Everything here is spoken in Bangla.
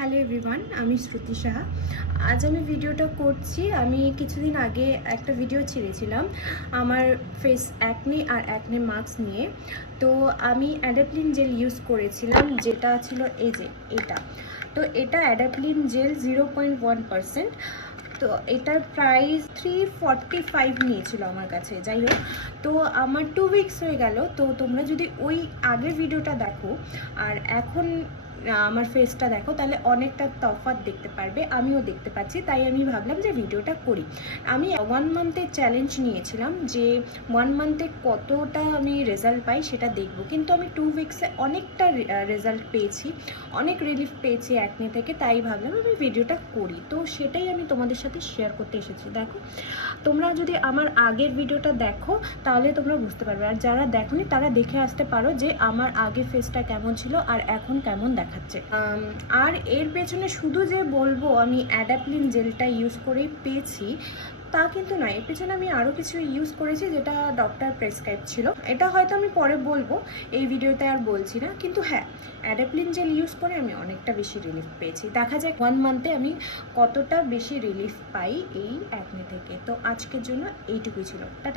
হ্যালো এভরিওয়ান, আমি শ্রুতি সাহা। আজ আমি ভিডিওটা করছি। আমি কিছুদিন আগে একটা ভিডিও ছেড়েছিলাম আমার ফেস অ্যাকনে আর অ্যাকনে মাস্ক নিয়ে। তো আমি অ্যাডাপ্লিন জেল ইউজ করেছিলাম, যেটা ছিল এই যে এটা। তো এটা অ্যাডাপ্লিন জেল 0.1%। তো এটার প্রাইস 345 নিয়েছিল আমার কাছে। যাই হোক, তো আমার 2 উইকস হয়ে গেল। তো তোমরা যদি ওই আগের ভিডিওটা দেখো আর এখন আমার ফেসটা দেখো, তাহলে অনেকটা তফাৎ দেখতে পারবে। আমিও দেখতে পাচ্ছি, তাই আমি ভাবলাম যে ভিডিওটা করি। আমি 1 মান্থের চ্যালেঞ্জ নিয়েছিলাম যে 1 মান্থে কতটা আমি রেজাল্ট পাই সেটা দেখব। কিন্তু আমি 2 উইকসে অনেকটা রেজাল্ট পেয়েছি, অনেক রিলিফ পেয়েছি অ্যাকনে থেকে। তাই ভাবলাম আমি ভিডিওটা করি। তো সেটাই আমি তোমাদের সাথে শেয়ার করতে এসেছি। দেখো, তোমরা যদি আমার আগের ভিডিওটা দেখো তাহলে তোমরা বুঝতে পারবে, আর যারা দেখোনি তারা দেখে আসতে পারো যে আমার আগের ফেসটা কেমন ছিল আর এখন কেমন দেখাচ্ছে। আর এর পেছনে শুধু যে বলবো আমি অ্যাডাপ্লিন জেলটা ইউজ করেই পেয়েছি তা কিন্তু নয়। এর পেছনে আমি আরও কিছু ইউজ করেছি যেটা ডক্টর প্রেসক্রাইব ছিল। এটা হয়তো আমি পরে বলবো, এই ভিডিওতে আর বলছি না। কিন্তু হ্যাঁ, অ্যাডাপ্লিন জেল ইউজ করে আমি অনেকটা বেশি রিলিফ পেয়েছি। দেখা যাক 1 মান্থে আমি কতটা বেশি রিলিফ পাই এই অ্যাকনে থেকে। তো আজকের জন্য এইটুকুই ছিল। টাটা।